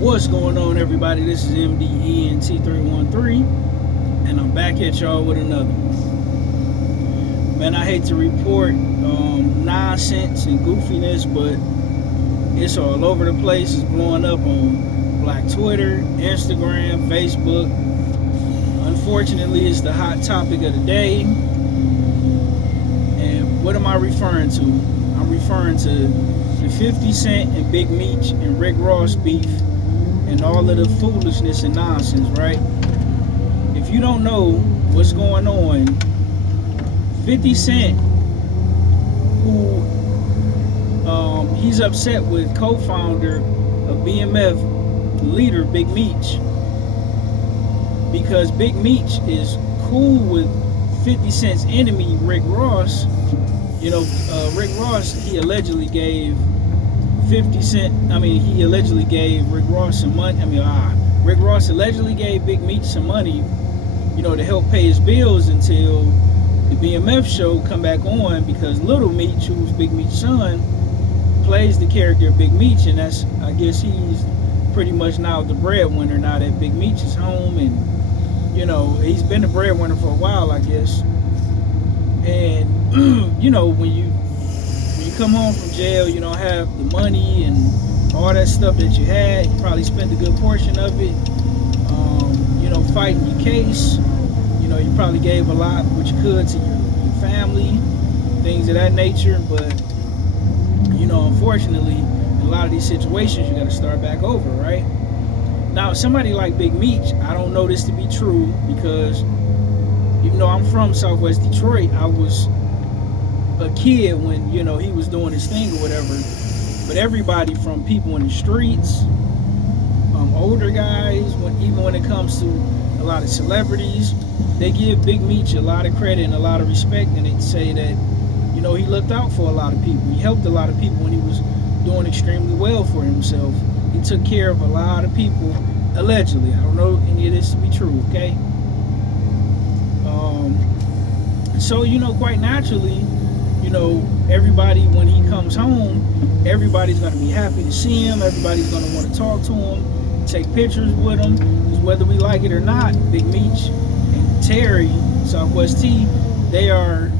What's going on, everybody? This is MDENT313, and I'm back at y'all with another one. Man, I hate to report nonsense and goofiness, but it's all over the place. It's blowing up on Black Twitter, Instagram, Facebook. Unfortunately, it's the hot topic of the day. And what am I referring to? I'm referring to the 50 Cent and Big Meech and Rick Ross beef and all of the foolishness and nonsense, right? If you don't know what's going on, 50 Cent, who he's upset with co-founder of BMF leader Big Meech, because Big Meech is cool with 50 Cent's enemy Rick Ross. You know, Rick Ross, he allegedly gave 50 Cent, he allegedly gave Rick Ross some money. Rick Ross allegedly gave Big Meech some money, to help pay his bills until the BMF show come back on, because Little Meech, who's Big Meech's son, plays the character of Big Meech, and I guess he's pretty much now the breadwinner now that Big Meech is home, and he's been the breadwinner for a while, I guess. And when you come home from jail, you don't have the money and all that stuff that you had. You probably spent a good portion of it, fighting your case. You probably gave a lot what you could to your family, things of that nature. But, unfortunately, in a lot of these situations, you got to start back over, right? Now, somebody like Big Meech, I don't know this to be true, because even though I'm from Southwest Detroit, I was a kid when he was doing his thing or whatever. But everybody, from people in the streets, older guys, even when it comes to a lot of celebrities, they give Big Meech a lot of credit and a lot of respect, and they say that he looked out for a lot of people. He helped a lot of people when he was doing extremely well for himself. He took care of a lot of people, allegedly. I don't know any of this to be true, okay? So quite naturally, everybody, when he comes home, everybody's going to be happy to see him. Everybody's going to want to talk to him, take pictures with him. Because whether we like it or not, Big Meech and Terry, Southwest T, they are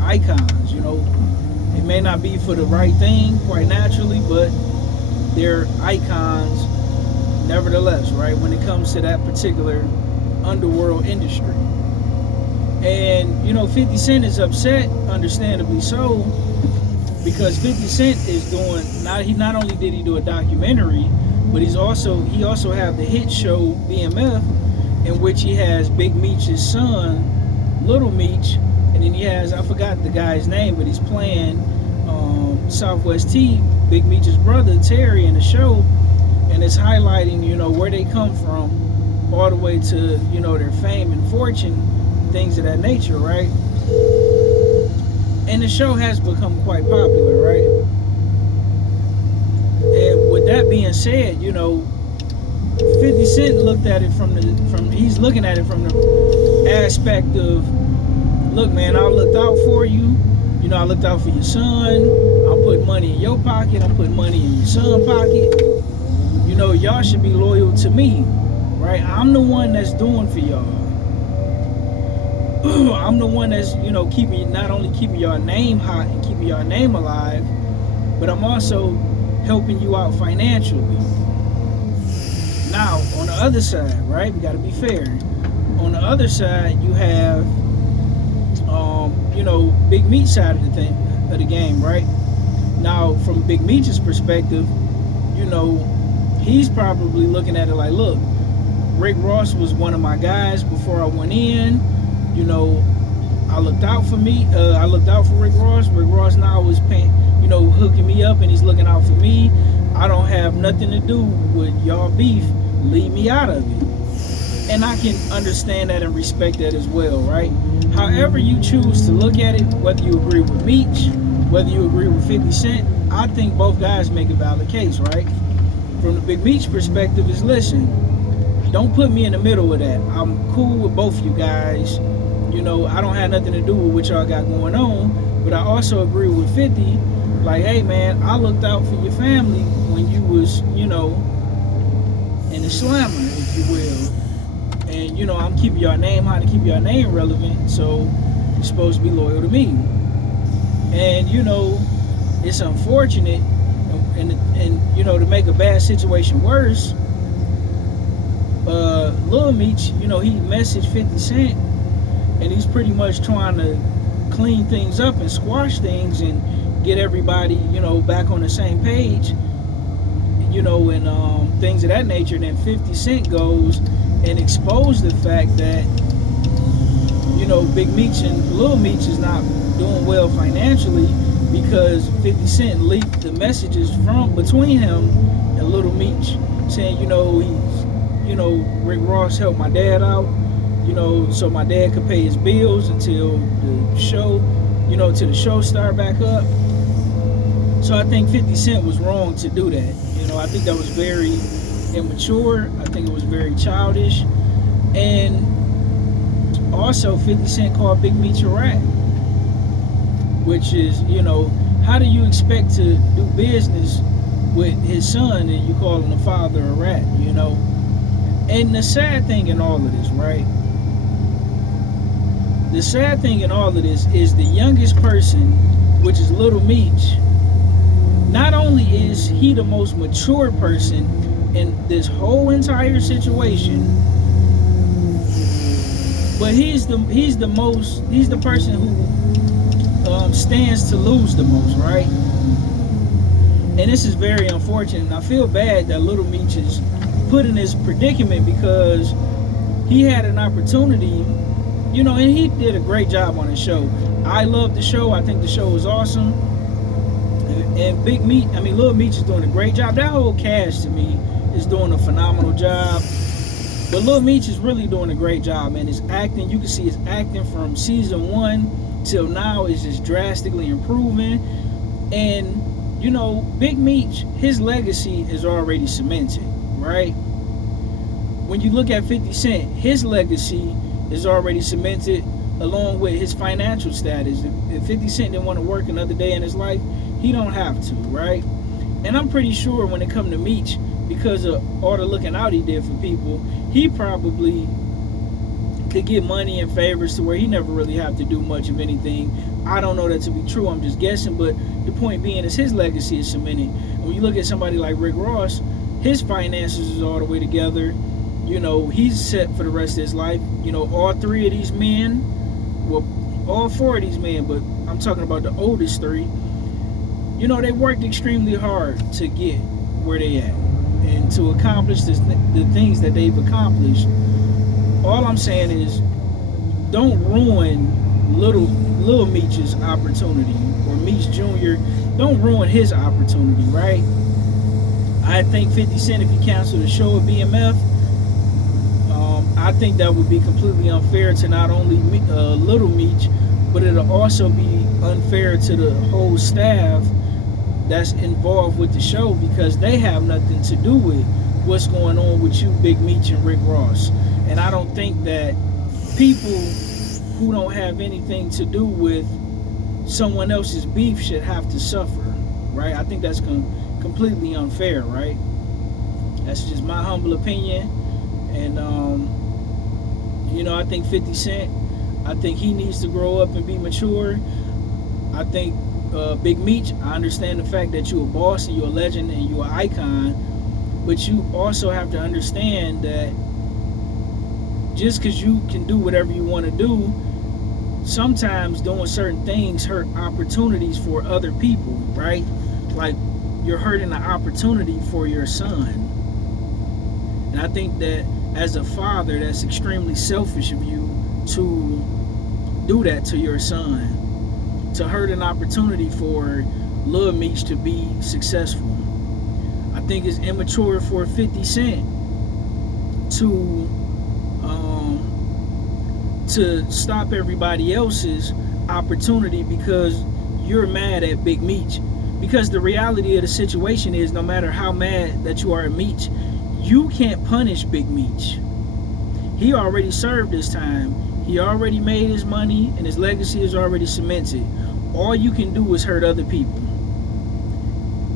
icons. It may not be for the right thing, quite naturally, but they're icons nevertheless, right, when it comes to that particular underworld industry. And 50 Cent is upset, understandably so, because 50 Cent is doing, not only did he do a documentary, but he also have the hit show BMF, in which he has Big Meech's son, Little Meech, and then he has, I forgot the guy's name, but he's playing Southwest T, Big Meech's brother, Terry, in the show, and it's highlighting where they come from, all the way to their fame and fortune, things of that nature, right? And the show has become quite popular, right? And with that being said, 50 Cent looked at it he's looking at it from the aspect of, look, man, I looked out for you. I looked out for your son. I'm putting money in your pocket. I'm putting money in your son's pocket. Y'all should be loyal to me, right? I'm the one that's doing for y'all. I'm the one that's, not only keeping your name hot and keeping your name alive, but I'm also helping you out financially. Now, on the other side, right, we got to be fair. On the other side, you have, Big Meech side of the game, right? Now, from Big Meech's perspective, he's probably looking at it like, look, Rick Ross was one of my guys before I went in. I looked out for I looked out for Rick Ross. Rick Ross now is paying, hooking me up, and he's looking out for me. I don't have nothing to do with y'all beef. Leave me out of it. And I can understand that and respect that as well, right? However you choose to look at it, whether you agree with Meech, whether you agree with 50 Cent, I think both guys make a valid case, right? From the Big Meech perspective is, listen, don't put me in the middle of that. I'm cool with both you guys. I don't have nothing to do with what y'all got going on. But I also agree with 50 Like, hey man, I looked out for your family when you was, in the slammer, if you will. And, I'm keeping your name high to keep your name relevant, so you're supposed to be loyal to me. And, it's unfortunate, and to make a bad situation worse, Lil Meech, he messaged 50 Cent, and he's pretty much trying to clean things up and squash things and get everybody, back on the same page, and things of that nature. Then 50 Cent goes and exposes the fact that, Big Meech and Lil Meech is not doing well financially because 50 Cent leaked the messages from between him and Little Meech saying, Rick Ross helped my dad out, so my dad could pay his bills until the show, till the show started back up. So I think 50 Cent was wrong to do that. I think that was very immature. I think it was very childish. And also 50 Cent called Big Meech a rat, which is, how do you expect to do business with his son and you call him the father a rat, And the sad thing in all of this, right? The sad thing in all of this is the youngest person, which is Little Meech. Not only is he the most mature person in this whole entire situation, but he's the person who stands to lose the most, right? And this is very unfortunate. And I feel bad that Little Meech is put in this predicament because he had an opportunity, and he did a great job on the show. I love the show. I think the show was awesome. And Lil Meech is doing a great job. That whole cast to me is doing a phenomenal job. But Lil Meech is really doing a great job, man. His acting, you can see his acting from season 1 till now is just drastically improving. And, Big Meech, his legacy is already cemented, right? When you look at 50 Cent, his legacy is already cemented along with his financial status. If 50 Cent didn't want to work another day in his life, he don't have to, right? And I'm pretty sure when it comes to Meech, because of all the looking out he did for people, he probably could get money and favors to where he never really have to do much of anything. I don't know that to be true, I'm just guessing, but the point being is his legacy is cemented. When you look at somebody like Rick Ross, his finances is all the way together. He's set for the rest of his life. All 3 of these men, well, all 4 of these men, but I'm talking about the oldest 3, they worked extremely hard to get where they at and to accomplish the things that they've accomplished. All I'm saying is, don't ruin Little Meech's opportunity, or Meech Jr. Don't ruin his opportunity, right? I think 50 Cent, if he canceled the show at BMF, I think that would be completely unfair to not only Little Meech, but it'll also be unfair to the whole staff that's involved with the show, because they have nothing to do with what's going on with you, Big Meech and Rick Ross. And I don't think that people who don't have anything to do with someone else's beef should have to suffer, right? I think that's completely unfair, right? That's just my humble opinion. And I think 50 Cent, I think he needs to grow up and be mature. I think Big Meech, I understand the fact that you're a boss and you're a legend and you're an icon, but you also have to understand that just because you can do whatever you want to do, sometimes doing certain things hurt opportunities for other people, right? Like, you're hurting the opportunity for your son. And I think that as a father, that's extremely selfish of you to do that to your son, to hurt an opportunity for Lil Meech to be successful. I think it's immature for 50 Cent to stop everybody else's opportunity because you're mad at Big Meech. Because the reality of the situation is, no matter how mad that you are at Meech, you can't punish Big Meech. He already served his time. He already made his money, and his legacy is already cemented. All you can do is hurt other people.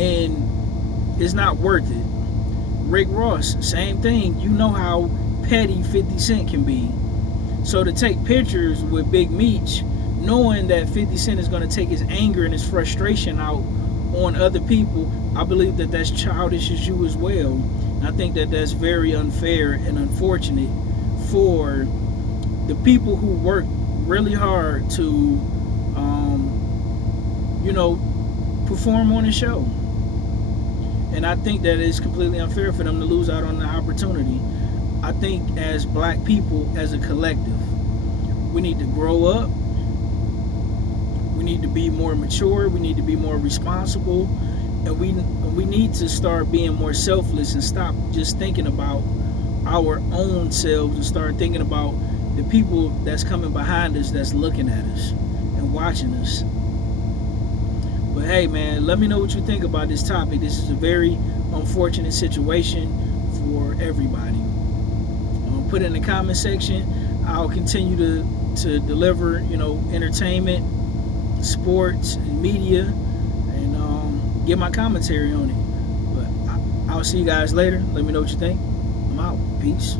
and it's not worth it. Rick Ross, same thing. You know how petty 50 Cent can be. So to take pictures with Big Meech, knowing that 50 Cent is going to take his anger and his frustration out on other people, I believe that that's childish as you as well. And I think that that's very unfair and unfortunate for the people who work really hard to, perform on the show. And I think that it's completely unfair for them to lose out on the opportunity. I think as black people, as a collective, we need to grow up. We need to be more mature. We need to be more responsible. And we need to start being more selfless and stop just thinking about our own selves and start thinking about the people that's coming behind us, that's looking at us and watching us. But hey, man, let me know what you think about this topic. This is a very unfortunate situation for everybody. Put it in the comment section. I'll continue to deliver, entertainment, sports, and media, and get my commentary on it. But I'll see you guys later. Let me know what you think. I'm out. Peace.